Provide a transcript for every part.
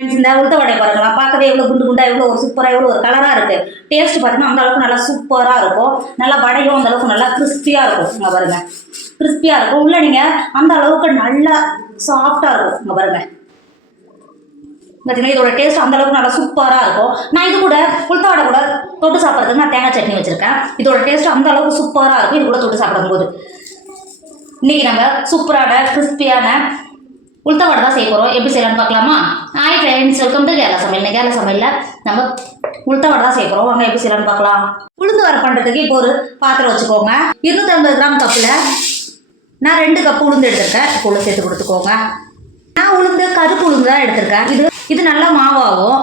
இந்த உளுத்த வடை பாருங்களா, பார்க்கவே எவ்வளோ குண்டு குண்டா எவ்வளோ ஒரு சூப்பராக எவ்வளோ ஒரு கலராக இருக்குது. டேஸ்ட் பார்த்தீங்கன்னா அந்த அளவுக்கு நல்லா சூப்பராக இருக்கும். நல்லா வடையும் அந்த அளவுக்கு நல்லா கிறிஸ்பியாக இருக்கும். இங்கே பாருங்க, கிறிஸ்பியாக இருக்கும். உள்ள நீங்கள் அந்த அளவுக்கு நல்லா சாஃப்டாக இருக்கும். இங்கே பாருங்க, பார்த்தீங்கன்னா இதோட டேஸ்ட் அந்த அளவுக்கு நல்லா சூப்பராக இருக்கும். நான் இது கூட உளுத்த வடை கூட தொட்டு சாப்பிட்றதுக்கு நான் தேங்காய் சட்னி வச்சுருக்கேன். இதோட டேஸ்ட் அந்த அளவுக்கு சூப்பராக இருக்கும். இது கூட தொட்டு சாப்பிடும்போது இன்றைக்கி நம்ம சூப்பரான கிறிஸ்பியான உளுத்த வடை தான் செய்ய போகிறோம். எப்படி செய்யலாம்னு பார்க்கலாமா? Hi friends, welcome to Kerala சமையல். கேரளா சமையலில் நம்ம உளுத்த வடை தான் செய்ய போகிறோம். வாங்க எப்படி செய்யலாம்னு பார்க்கலாம். உளுந்து வடை பண்ணுறதுக்கு இப்போ ஒரு பாத்திரம் வச்சுக்கோங்க. 250 கிராம் கப்பில் நான் 2 கப்பு உளுந்து எடுத்திருக்கேன். இப்போ உளுந்து சேர்த்து கொடுத்துக்கோங்க. நான் உளுந்து கருப்பு உளுந்து தான் எடுத்திருக்கேன். இது நல்லா மாவாகும்.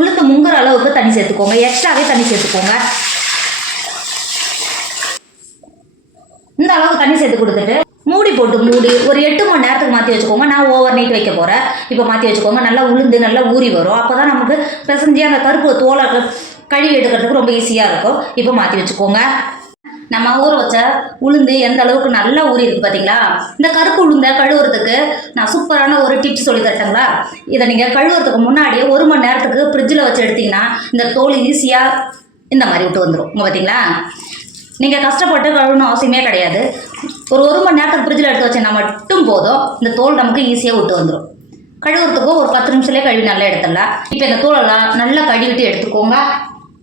உளுந்து முங்குற அளவுக்கு தண்ணி சேர்த்துக்கோங்க. எக்ஸ்ட்ராவே தண்ணி சேர்த்துக்கோங்க. இந்த அளவுக்கு தண்ணி சேர்த்து கொடுத்துட்டு மூடி ஒரு 8 மணி நேரத்துக்கு மாற்றி வச்சுக்கோங்க. நான் ஓவர் நைட் வைக்க போகிறேன். இப்போ மாற்றி வச்சுக்கோங்க. நல்லா உளுந்து நல்லா ஊறி வரும். அப்போ தான் நமக்கு பிசைஞ்சு அந்த கருப்பு தோலை கழுவி எடுக்கிறதுக்கு ரொம்ப ஈஸியாக இருக்கும். இப்போ மாற்றி வச்சுக்கோங்க. நம்ம ஊற வச்ச உளுந்து எந்த அளவுக்கு நல்லா ஊறி இருக்குது பார்த்தீங்களா? இந்த கருப்பு உளுந்தை கழுவுறதுக்கு நான் சூப்பரான ஒரு டிப்ஸ் சொல்லி தரட்டுங்களா? இதை நீங்கள் கழுவுறதுக்கு முன்னாடியே 1 மணி நேரத்துக்கு ஃப்ரிட்ஜில் வச்சு எடுத்திங்கன்னா இந்த தோல் ஈஸியாக இந்த மாதிரி விட்டு வந்துடும். இங்கே பார்த்தீங்களா? நீங்கள் கஷ்டப்பட்டு கழுவணும் அவசியமே கிடையாது. ஒரு மணி நேரத்துக்கு ஃப்ரிட்ஜில் எடுத்து வச்சேன்னா மட்டும் போதும். இந்த தோல் நமக்கு ஈஸியாக விட்டு வந்துடும். கழுவுறதுக்கு ஒரு 10 நிமிஷத்துலேயே கழுவி நல்லா எடுத்துடலாம். இப்போ இந்த தோலெல்லாம் நல்லா கழுவிட்டு எடுத்துக்கோங்க.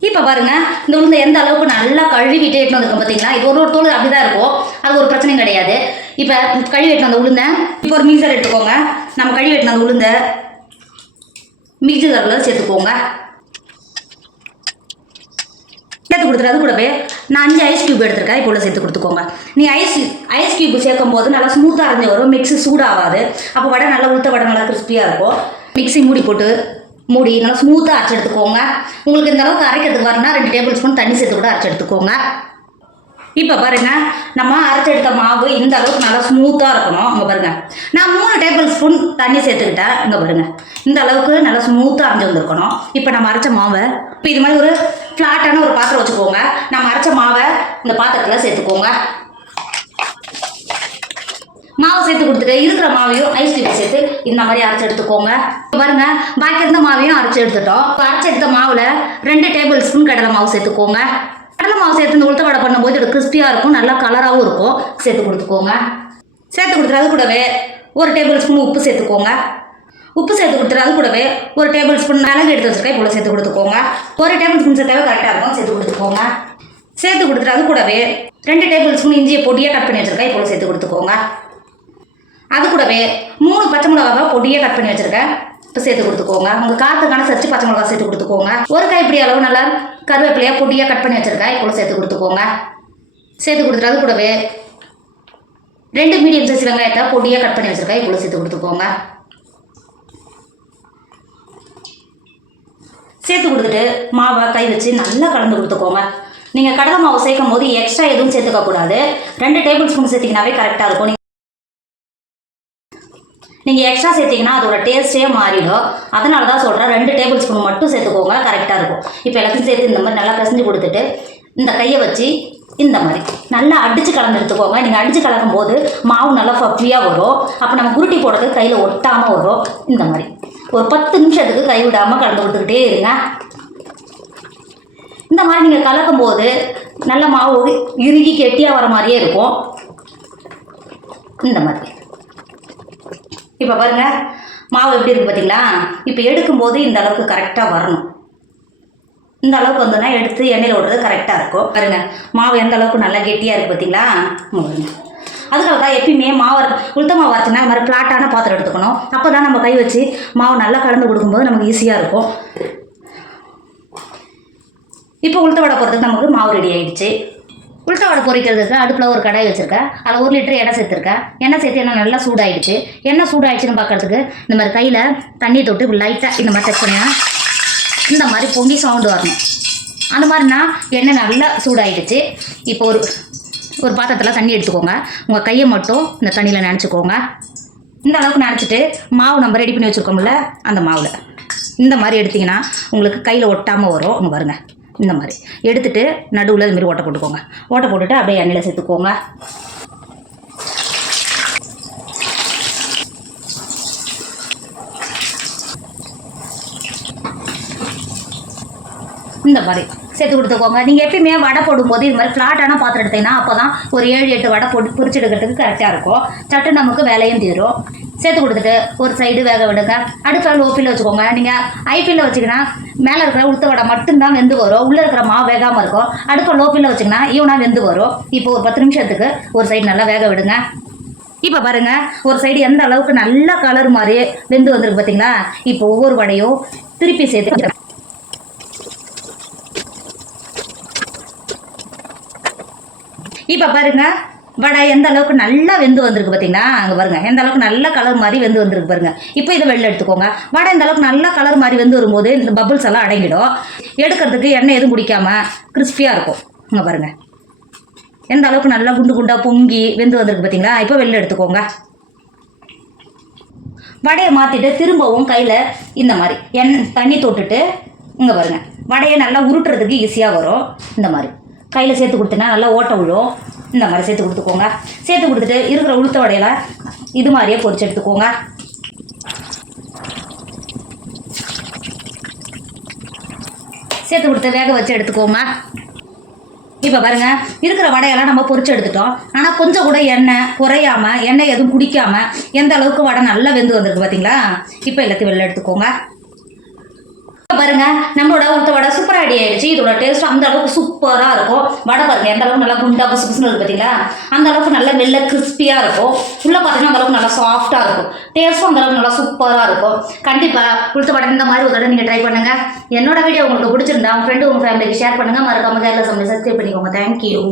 இப்போ பாருங்கள், இந்த உளுந்தை எந்த அளவுக்கு நல்லா கழுவிட்டு எடுத்து வந்துருக்கோம் பார்த்தீங்களா? இது ஒரு தோல் அப்படி தான் இருக்கும். அது ஒரு பிரச்சனையும் கிடையாது. இப்போ கழுவி எடுத்து அந்த உளுந்தை இப்போ ஒரு மிக்சர் எடுத்துக்கோங்க. நம்ம கழுவி எடுத்து அந்த உளுந்தை மிக்சரில் சேர்த்துக்கோங்க. சேர்த்து கொடுத்துட்டு அது கூடவே நான் 5 ஐஸ் க்யூப் எடுத்துருக்கேன். இப்போ உள்ள சேர்த்து கொடுத்துக்கோங்க. நீ ஐஸ் க்யூப் சேர்க்கும் போது நல்லா ஸ்மூத்தாக அரைஞ்சி வரும். மிக்ஸி சூடாகாது. அப்போ வடை நல்லா உளுத்த வடை நல்லா கிறிஸ்பியாக இருக்கும். மிக்ஸி மூடி நல்லா ஸ்மூத்தாக அரைச்சி எடுத்துக்கோங்க. உங்களுக்கு இந்த அளவுக்கு அரைக்கிறதுக்கு வரணும்னா 2 டேபிள் ஸ்பூன் தண்ணி சேர்த்து கூட அரைச்சி எடுத்துக்கோங்க. இப்போ பாருங்கள், நம்ம அரைச்சி எடுத்த மாவு இந்த அளவுக்கு நல்லா ஸ்மூத்தாக இருக்கணும். இங்கே பாருங்கள், நான் 3 டேபிள் ஸ்பூன் தண்ணி சேர்த்துக்கிட்டேன். இங்கே பாருங்கள், இந்த அளவுக்கு நல்லா ஸ்மூத்தாக அரைஞ்சி வந்துருக்கணும். இப்போ நம்ம அரைச்ச மாவை இப்போ இது மாதிரி ஒரு ஃப்ளாட்டான ஒரு பாத்திரம் வச்சுக்கோங்க. நம்ம அரைச்ச மாவை இந்த பாத்திரத்தில் சேர்த்துக்கோங்க. மாவை சேர்த்து கொடுத்துட்டு இருக்கிற மாவையும் ஐஸ் க்யூப் சேர்த்து இந்த மாதிரி அரைச்சி எடுத்துக்கோங்க. பாருங்க, பாக்கி இருந்த மாவையும் அரைச்சி எடுத்துட்டோம். இப்போ அரைச்சி எடுத்த மாவில் 2 டேபிள் ஸ்பூன் கடலை மாவு சேர்த்துக்கோங்க. கடலை மாவு சேர்த்து இந்த உளுத்த வடை பண்ணும்போது இது கிறிஸ்பியாக இருக்கும், நல்லா கலராகவும் இருக்கும். சேர்த்து கொடுத்துக்கோங்க. சேர்த்து கொடுத்துட்டு அது கூடவே 1 டேபிள் ஸ்பூன் உப்பு சேர்த்துக்கோங்க. உப்பு சேர்த்து கொடுத்துட்டு அது கூடவே 1 டேபிள் ஸ்பூன் மிளகு எடுத்து வச்சுருக்கேன். இப்போ சேர்த்து கொடுத்துக்கோங்க. 1 டேபிள் ஸ்பூன் சேர்த்தாவே கரெக்டாக இருக்கும். சேர்த்து கொடுத்துக்கோங்க. சேர்த்து கொடுத்துட்டு அது கூடவே 2 டேபிள் ஸ்பூன் இஞ்சியை பொடியாக கட் பண்ணி வச்சுருக்கேன். இப்போ சேர்த்து கொடுத்துக்கோங்க. அது கூடவே 3 பச்சை மிளகாவை பொடியாக கட் பண்ணி வச்சுருக்கேன். இப்போ சேர்த்து கொடுத்துக்கோங்க. உங்கள் காரத்துக்கான சரிச்சு பச்சை மிளகா சேர்த்து கொடுத்துக்கோங்க. ஒரு கைப்பிடி அளவு நல்லா கருவேப்பிலையாக பொடியாக கட் பண்ணி வச்சுருக்கேன். இப்போ சேர்த்து கொடுத்துக்கோங்க. சேர்த்து கொடுத்துட்டு அது கூடவே 2 மீடியம் சைஸ் வெங்காயத்தை பொடியாக கட் பண்ணி வச்சுருக்கேன். இப்போ சேர்த்து கொடுத்துக்கோங்க. சேர்த்து கொடுத்துட்டு மாவை கை வச்சு நல்லா கலந்து கொடுத்துக்கோங்க. நீங்கள் கடலை மாவு சேர்க்கும் போது எக்ஸ்ட்ரா எதுவும் சேர்த்துக்கக்கூடாது. 2 டேபிள் ஸ்பூன் சேர்த்திங்கனாவே கரெக்டாக இருக்கும். நீங்கள் எக்ஸ்ட்ரா சேர்த்திங்கன்னா அதோட டேஸ்ட்டே மாறிடும். அதனால தான் சொல்கிறேன், 2 டேபிள் ஸ்பூன் மட்டும் சேர்த்துக்கோங்க, கரெக்டாக இருக்கும். இப்போ எல்லாத்தையும் சேர்த்து இந்த மாதிரி நல்லா பிசைஞ்சு கொடுத்துட்டு இந்த கையை வச்சு இந்த மாதிரி நல்லா அடித்து கலந்து எடுத்துக்கோங்க. நீங்கள் அடித்து கலக்கும் போது மாவு நல்லா பஃபியாக வரும். அப்போ நம்ம குருட்டி போடுறது கையில் ஒட்டாமல் வரும். இந்த மாதிரி ஒரு 10 நிமிஷத்துக்கு கை விடாமல் கலந்து கொடுத்துக்கிட்டே இருங்க. இந்த மாதிரி நீங்கள் கலக்கும் போது நல்ல மாவு இறுகி கெட்டியாக வர மாதிரியே இருக்கும். இந்த மாதிரி இப்போ பாருங்கள், மாவு எப்படி இருக்குது பார்த்தீங்களா? இப்போ எடுக்கும்போது இந்த அளவுக்கு கரெக்டாக வரணும். இந்த அளவுக்கு வந்தோன்னா எடுத்து எண்ணெயில் விடுறது கரெக்டாக இருக்கும். பாருங்கள், மாவு எந்த அளவுக்கு நல்லா கெட்டியாக இருக்குது பார்த்தீங்களா? அதுக்காக தான் எப்பயுமே உளுத்த மாவு வச்சுன்னா அது மாதிரி ஃப்ளாட்டான பாத்திரம் எடுத்துக்கணும். அப்போ தான் நம்ம கை வச்சு மாவு நல்லா கலந்து கொடுக்கும்போது நமக்கு ஈஸியாக இருக்கும். இப்போ உளுத்த வடை போடுறதுக்கு நமக்கு மாவு ரெடி ஆகிடுச்சு. உளுத்த வடை பொரிக்கிறதுக்கு அடுப்பில் ஒரு கடாய் வச்சுருக்கேன். அதில் 1 லிட்டர் எண்ணெய் சேர்த்துருக்கேன். எண்ணெய் சேர்த்து எண்ணெய் நல்லா சூடாகிடுச்சு. எண்ணெய் சூடாகிடுச்சுன்னு பார்க்குறதுக்கு இந்த மாதிரி கையில் தண்ணி தொட்டு லைட்டாக இந்த மாதிரி டச் பண்ணினா இந்த மாதிரி பொங்கி சவுண்டு வரணும். அந்த மாதிரினா எண்ணெய் நல்லா சூடாகிடுச்சு. இப்போ ஒரு பாத்திரத்தில் தண்ணி எடுத்துக்கோங்க. உங்கள் கையை மட்டும் இந்த தண்ணியில் நினச்சிக்கோங்க. இந்த அளவுக்கு நினச்சிட்டு மாவு நம்ம ரெடி பண்ணி வச்சுருக்கோம்ல, அந்த மாவில் இந்த மாதிரி எடுத்திங்கன்னா உங்களுக்கு கையில் ஒட்டாமல் வரும். இங்கே பாருங்கள், இந்த மாதிரி எடுத்துகிட்டு நடுவில் இதுமாரி ஓட்டை போட்டுக்கோங்க. ஓட்டை போட்டுட்டு அப்படியே எண்ணெயில் சேர்த்துக்கோங்க. இந்த மாதிரி சேர்த்து கொடுத்துக்கோங்க. நீங்கள் எப்பயுமே வடை போடும்போது இது மாதிரி ஃப்ளாட்டான பாத்திரம் எடுத்தீங்கன்னா அப்போ தான் ஒரு 7-8 வடை போட்டு பொரிச்சு எடுக்கிறதுக்கு கரெக்டாக இருக்கும். சட்டு நமக்கு வேலையும் தீரும். சேர்த்து கொடுத்துட்டு ஒரு சைடு வேக விடுங்க. அடுப்பில் லோ ஃப்ளேமில் வச்சுக்கோங்க. நீங்கள் ஹை ஃப்ளேமில் வச்சிங்கன்னா மேலே இருக்கிற உளுத்த வடை மட்டும்தான் வெந்து வரும், உள்ளே இருக்கிற மாவு வேகாமல் இருக்கும். அடுப்பை லோ ஃப்ளேமில் வச்சிங்கன்னா ஈவனாக வெந்து வரும். இப்போ ஒரு 10 நிமிஷத்துக்கு ஒரு சைடு நல்லா வேக விடுங்க. இப்போ பாருங்க ஒரு சைடு எந்த அளவுக்கு நல்ல கலர் மாதிரி வெந்து வந்திருக்கு பார்த்தீங்களா. இப்போ ஒவ்வொரு வடையும் திருப்பி சேர்த்து இப்போ பாருங்க வடை எந்த அளவுக்கு நல்லா வெந்து வந்திருக்கு பார்த்தீங்களா. அங்கே பாருங்க எந்த அளவுக்கு நல்ல கலர் மாதிரி வெந்து வந்திருக்கு பாருங்க. இப்போ இதை வெளில எடுத்துக்கோங்க. வடை இந்த அளவுக்கு நல்ல கலர் மாதிரி வெந்து வரும்போது இந்த பபிள்ஸ் எல்லாம் அடங்கிடும். எடுக்கிறதுக்கு எண்ணெய் எதுவும் குடிக்காம கிறிஸ்பியாக இருக்கும். இங்கே பாருங்க எந்த அளவுக்கு நல்லா குண்டு குண்டாக பொங்கி வெந்து வந்திருக்கு பார்த்தீங்களா. இப்போ வெளில எடுத்துக்கோங்க. வடையை மாற்றிட்டு திரும்பவும் கையில் இந்த மாதிரி தண்ணி தொட்டுட்டு இங்கே பாருங்க வடையை நல்லா உருட்டுறதுக்கு ஈஸியாக வரும். இந்த மாதிரி கையில் சேர்த்து கொடுத்தீங்கன்னா நல்லா ஓட்ட விழும். இந்த மாதிரி சேர்த்து கொடுத்துக்கோங்க. சேர்த்து கொடுத்துட்டு இருக்கிற உளுத்த வடையில இது மாதிரியே பொரிச்சு எடுத்துக்கோங்க. சேர்த்து கொடுத்து வேக வச்சு எடுத்துக்கோங்க. இப்போ பாருங்க இருக்கிற வடையெல்லாம் நம்ம பொரிச்சு எடுத்துட்டோம். ஆனால் கொஞ்சம் கூட எண்ணெய் குறையாம எண்ணெய் எதுவும் குடிக்காம எந்த அளவுக்கு வடை நல்லா வெந்து வந்திருக்கு பார்த்தீங்களா. இப்போ எல்லாத்தையும் வெளில எடுத்துக்கோங்க. பாருங்க நம்மளோட உளுத்த வடை சூப்பராக ரெடி ஆயிடுச்சு. இதோட டேஸ்ட் அந்த அளவுக்கு சூப்பராக இருக்கும். வடை பாருங்க எந்த அளவுக்கு நல்லா குண்டா பசு பசுன்னு இருக்கு பார்த்தீங்களா. அந்த அளவுக்கு நல்ல வெள்ளை கிறிஸ்பியாக இருக்கும். உள்ள பார்த்தீங்கன்னா அந்த அளவுக்கு நல்லா சாஃப்டாக இருக்கும். டேஸ்ட்டும் அந்த அளவுக்கு நல்லா சூப்பராக இருக்கும். கண்டிப்பாக உளுத்த வடை இந்த மாதிரி ஒரு தடவை நீங்கள் ட்ரை பண்ணுங்க. என்னோட வீடியோ உங்களுக்கு பிடிச்சிருந்தா உங்கள் ஃப்ரெண்டு உங்கள் ஃபேமிலிக்கு ஷேர் பண்ணுங்க. மறக்காம கேரளா சமையல் சப்ஸ்கிரைப் பண்ணிக்கோங்க. தேங்க்யூ.